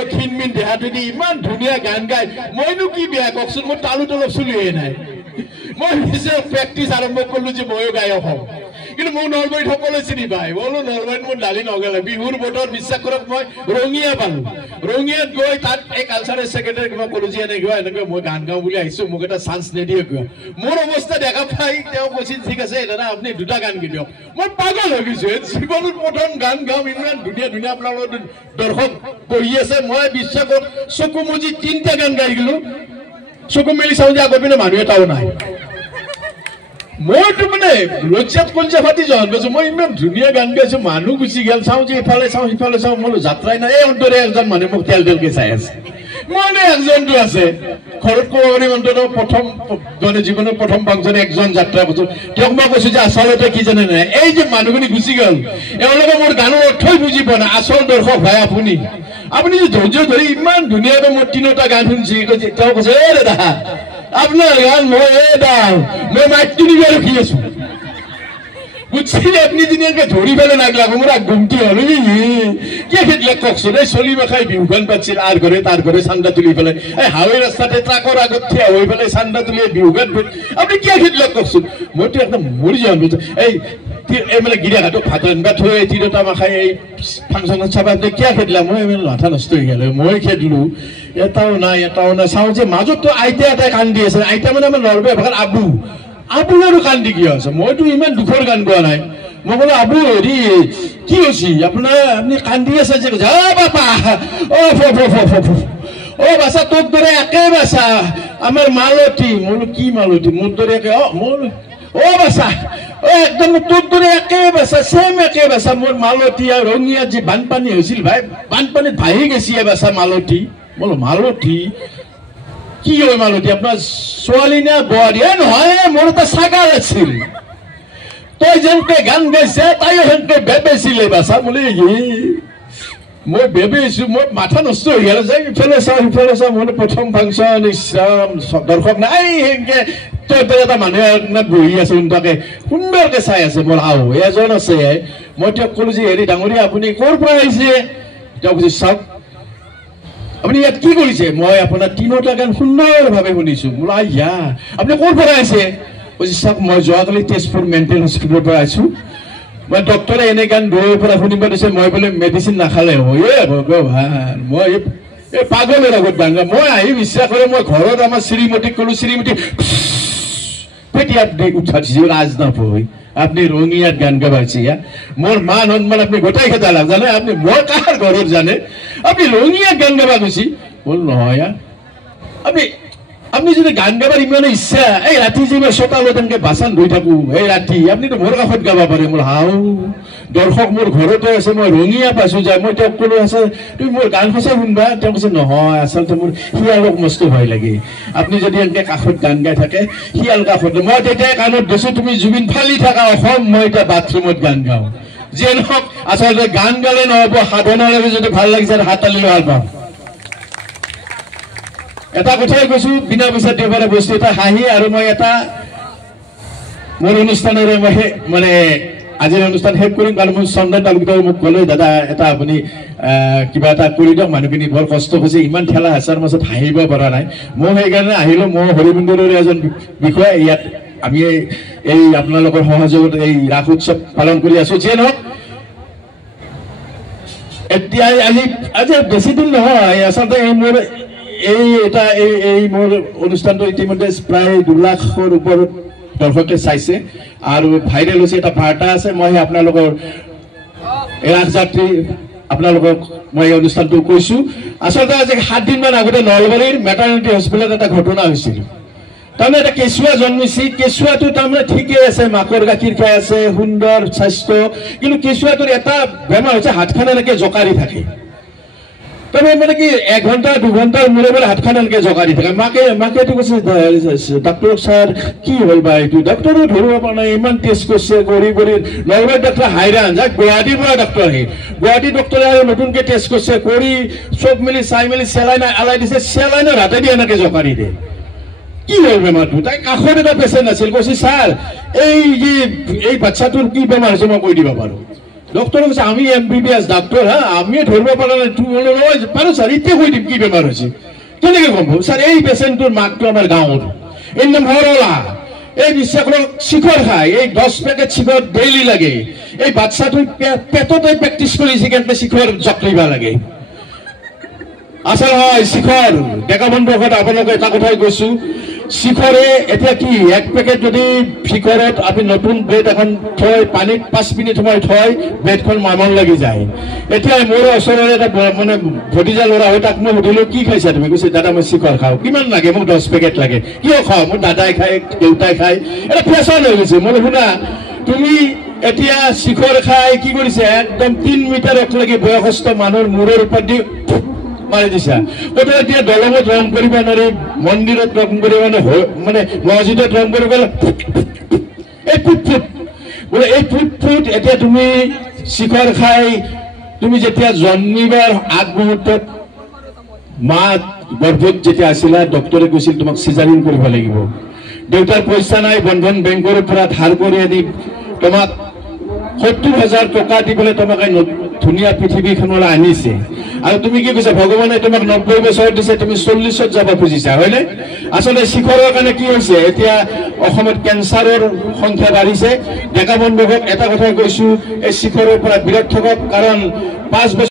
মই ক্ষীণমিন দেহাটো দি ইমান ধুনীয়া গান গাই মইনো কি বেয়া কওকচোন মোৰ তালু তলপ চুলিয়ে নাই মই নিজে প্ৰেক্টিচ আৰম্ভ কৰিলো যে ময়ো গায়ক হম কিন্তু মোৰ নলবাৰীত সকলোৱে চিনি পায় বোলো নলবাৰীত মোৰ ডালি নগলে বিহুৰ বতৰ বিশ্বাস কৰক মই ৰঙিয়া পালো ৰঙিয়াত গৈ তাত এই কালচাৰেল ছেক্ৰেটাৰী কিবা ক'লো যে এনেকৈ মই গান গাওঁ বুলি আহিছো মোক এটা চান্স নিদিয়ে কিয় মোৰ অৱস্থা দেখা পাই তেওঁ কৈছিল ঠিক আছে দাদা আপুনি দুটা গান গাই দিয়ক মই পাগল হৈ গৈছো জীৱনত প্ৰথম গান গাওঁ ইমান ধুনীয়া ধুনীয়া আপোনালোকৰ দৰ্শক বহি আছে মই বিশ্বাস কৰক চকু মুজি 3টা গান গাই গলো চকু মেলি চাওঁ যে আগৰ পিনে মানুহ এটাও নাই মইতো মানে লজ্জাত কলজা ফাটি যাওঁ মই ইমান ধুনীয়া গান গাইছো মানুহ গুচি গেল চাওঁ যে ইফালে চাওঁ সিফালে চাওঁ মই যাত্ৰাই নাই এই অন্তৰে একজন মানুহ মোক তেল তেলকে চাই আছে মানে একজনটো আছে ঘৰত ক'ব পাৰি অন্তত প্ৰথম মানে জীৱনৰ প্ৰথম ফাংচনে একজন যাত্ৰা কৈছো তেওঁক মই কৈছো যে আচলতে কি জানে নাই এই যে মানুহখিনি গুচি গ'ল এওঁলোকে মোৰ গানৰ অৰ্থই বুজি পোৱা নাই আচল দৰ্শক ভাই আপুনি যে ধৈৰ্য ধৰি ইমান ধুনীয়াকৈ মোৰ 3টা গান শুনিছে তেওঁ কৈছে এই দাদা আপনার গান মই মই মাইকটো নিবি রখি আছো বুঝছি আপনি দিনকে ধরি ফেলে নাগলা মোর গুমটি হলো কে খেটলে ককচোন এই চলি মাখাই বিহুখন পাচ্ছিল আর ঘরে তার ঘরে চান্দা তুলি ফেলে এই হাওয়াই রাস্তাতে ট্রাকর আগত থিয়া হয়ে ফেলে চান্দা তুলি বিহুখন আপনি কে খেটলে ককচোন মইতো একদম মরি যাম এই মানে গিরিয়াঘাটক ভাত রান্না থৈ 3টা মাখাই এই ফাংশনত চাবা কে খেটলা মই মাথা নষ্ট হয়ে গেল মই খেটলো এটাও নাই চাওঁ যে মাজতো আইতা এটাই কান্দি আছে আইতা মানে আমাৰ নলবাৰী ভাষাত আবু আৰু কান্দি কিয় আছে মইতো ইমান দুখৰ গান গোৱা নাই মই বোলো আবু হেৰি কি হৈছে আপুনি কান্দি আছে যে বাপা বাছা তোৰ দৰে একে বাছা আমাৰ মালতী মোলো কি মালতী মোৰ দৰে একে বাছা একদম তোৰ দৰে একে বাছা চেম একে বাছা মোৰ মালতী আৰু ৰঙিয়াত যে বানপানী হৈছিল ভাই বানপানীত ভাহি গেছি বাছা মালতী বলো মালতী কি হয় মালতী আপনার ছোৱালী না বোৱাৰী নহয় মোৰ এটা ছাগাল আছিল তই যেনকে গান গাইছে তাই সেনকে বেবেছিলে বাছা বোলে মই বেবেছো মই মাথা নষ্ট হৈ গেল যে ইফালে চাওঁ মোৰ প্ৰথম ফাংচন ইছৰাম দৰ্শক নাই সেনকে তই এটা মানুহ বহি আছে তাকে সুন্দৰকে চাই আছে মোৰ আও এজন আছে মই তেওঁক ক'লো যে হেৰি ডাঙৰীয়া আপুনি ক'ৰ পৰা আহিছে তেওঁ কৈছে চাওক আপনি ইয়াত কি কৰিছে মই আপোনাৰ 3টা গান সুন্দৰভাৱে শুনিছো বোলো আইয়া আপুনি ক'ৰ পৰা আহিছে কৈছে চাওক মই যোৱাকালি তেজপুৰ মেণ্টেল হস্পিটেলৰ পৰা আহিছো মই ডক্টৰে এনে গান দূৰৰ পৰা শুনিব দিছে মই বোলে মেডিচিন নাখালে ভগৱান মই এই পাগলৰ আগত গান গা মই আহি বিশ্বাস কৰে মই ঘৰত আমাৰ শ্ৰীমতীক ক'লো শ্ৰীমতী পেটিয়াত উঠা দিছে লাজ নাপায় আপনি ৰঙিয়াত গান গাবাইছে মোৰ মান সম্মান আপনি গোটাই খেতালাম জানে আপনি মই কাৰ ঘৰত জানে আপনি রঙিয়াত গান গাবা গৈছি বল নহয় আপনি যদি গান গাবার ইমান ইচ্ছা এই রাতি যে মই চোতালত এনেকে বাচান ধুই থাকো এই ৰাতি আপনিতো মোৰ কাষত গাবা পাৰে মোৰ হাও দৰ্শক মোৰ ঘৰতে আছে মই ৰঙিয়া পাইছো যায় মই তেওঁক ক'লো আছে তুমি মোৰ গান সঁচা শুনবা তেওঁ কৈছে নহয় আচলতে মোৰ শিয়ালক মস্ত ভয় লাগে আপনি যদি এনেকে কাষত গান গাই থাকে শিয়াল কাষত মই তেতিয়া কাণত দিছো তুমি জুবিন ফালি থাকা অসম মই এতিয়া বাথৰুমত গান গাওঁ যে নহওক আচলতে গান গালে নহ'ব সাধনাৰে যদি ভাল লাগিছে হাততালি ভাল পাম এটা কথাই কৈছো বিনা পইচা দেবাৰে বস্তু এটা হাঁহি আৰু মই এটা মোৰ অনুষ্ঠানৰে মই মানে আজিৰ অনুষ্ঠান শেষ কৰিম কাৰণ মই চন্দন তালুকদাৰে মোক ক'লে দাদা এটা আপুনি কিবা এটা কৰি দিয়ক মানুহখিনি বৰ কষ্ট হৈছে ইমান ঠেলা হেঁচাৰ মাজত হাঁহিব পৰা নাই মই সেইকাৰণে আহিলোঁ মই হৰিমন্দিৰৰে এজন বিষয়া ইয়াত আমি এই আপোনালোকৰ সহযোগত এই ৰাস উৎসৱ পালন কৰি আছো যিয়ে নহওক এতিয়া আজি বেছি দিন নহয় আচলতে মোৰ এই মোৰ অনুষ্ঠানটো ইতিমধ্যে প্ৰায় 2 লাখৰ ওপৰত দৰ্শকে চাইছে আৰু ভাইৰেল হৈছে এটা বাৰ্তা আছে মই আপোনালোকৰ ৰাস যাত্ৰী আপোনালোকক মই এই অনুষ্ঠানটো কৈছো আচলতে আজি 7 দিনমান আগতে নলবাৰীৰ মেটাৰনিটি হস্পিটেলত এটা ঘটনা হৈছিল তাৰমানে এটা কেঁচুৱা জন্মিছে কেঁচুৱাটো তাৰমানে ঠিকেই আছে মাকৰ গাখীৰ খাই আছে সুন্দৰ স্বাস্থ্য কিন্তু কেঁচুৱাটোৰ এটা বেমাৰ হৈছে হাতখন এনেকে জকাৰি থাকে তবে মানে কি 1 ঘণ্টা 2 ঘণ্টাৰ মূৰে মূৰে হাতখন এনেকে জকাৰি থাকে মাকেতো কৈছে ডক্টৰ স্যাৰ কি হ'ল বা এইটো ডক্টৰো ধৰিব পৰা নাই ইমান টেষ্ট কৰিছে কৰি নলবাৰী ডক্টৰ হাইৰাণ যাক গুৱাহাটীৰ পৰা ডক্টৰ আহি গুৱাহাটী ডক্টৰে আৰু নতুনকৈ টেষ্ট কৰিছে কৰি চব মিলি চাই মেলি চেলাইন আলাই দিছে চেলাইনৰ হাতেদি এনেকে জকাৰি দিয়ে কি হ'ল বেমাৰটো তাই কাষত এটা পেচেণ্ট আছিল কৈছে ছাৰ এই বাচ্চাটোৰ কি বেমাৰ হৈছে মই কৈ দিব পাৰোঁ ডক্টৰে কৈছে আমি MBBS ডাক্তৰ হা আমিয়ে ধৰিব পৰা নাই তুমি নহয় পাৰো ছাৰ এতিয়া কৈ দিম কি বেমাৰ হৈছে কেনেকৈ গম পাব ছাৰ এই পেচেণ্টটোৰ মাকটো আমাৰ গাঁৱৰ এই নাম হৰলা এই বিশ্বাস কৰক শিখৰ খায় এই 10 পেকেট শিখৰ ডেইলি লাগে এই বাচ্চাটো পেটতে প্ৰেক্টিচ কৰিছে কেনেকৈ শিখৰ জকলিব লাগে আচল হয় শিখৰ ডেকা বন্ধুসকল আপোনালোকে এটা কথাই কৈছো শিখৰে এতিয়া কি এক পেকেট যদি শিখৰত আপুনি নতুন ব্ৰেড এখন থৈ পানীত 5 মিনিট সময় থৈ ব্ৰেডখন মামন লাগি যায় এতিয়া মোৰ ওচৰৰে এটা মানে ভতিজা ল'ৰা হয় তাক মই সুধিলো কি খাইছা তুমি কৈছে দাদা মই শিখৰ খাওঁ কিমান লাগে মোক 10 পেকেট লাগে কিয় খাওঁ মোৰ দাদাই খায় দেউতাই খায় এটা ফেশ্বন হৈ গৈছে মই শুনা তুমি এতিয়া শিখৰ খাই কি কৰিছে একদম 3 মিটাৰত লাগি বয়সস্থ মানুহৰ মূৰৰ ওপৰত দি মাৰি দিছা কোথাও এতিয়া দলঙত ৰং কৰিব নোৱাৰি মন্দিৰত ৰং কৰিব মানে মছজিদত ৰং কৰিব এই ফুট বোলে এই ফুট এতিয়া তুমি শিখৰ খাই তুমি যেতিয়া জন্মিবাৰ আগ মুহূৰ্তত মা গৰ্ভত যেতিয়া আছিলা ডক্টৰে কৈছিল তোমাক সিজাৰিন কৰিব লাগিব দেউতাৰ পইচা নাই বন্ধন বেংকৰ পৰা ধাৰ কৰি আনি তোমাক 70,000 টকা দি পেলাই তোমাক ধুনীয়া পৃথিৱীখনলৈ আনিছে আৰু তুমি কি কৈছা ভগৱানে তোমাক 90 বছৰ দিছে তুমি 40ত যাব খুজিছা হয়নে আসলে শিখৰৰ কাৰণে কি হৈছে এতিয়া অসমত কেন্সাৰৰ সংখ্যা বাঢ়িছে ডেকা বন্ধুক এটা কথা কৈছো এই শিখৰৰ পৰা বিৰত থাকক কাৰণ 5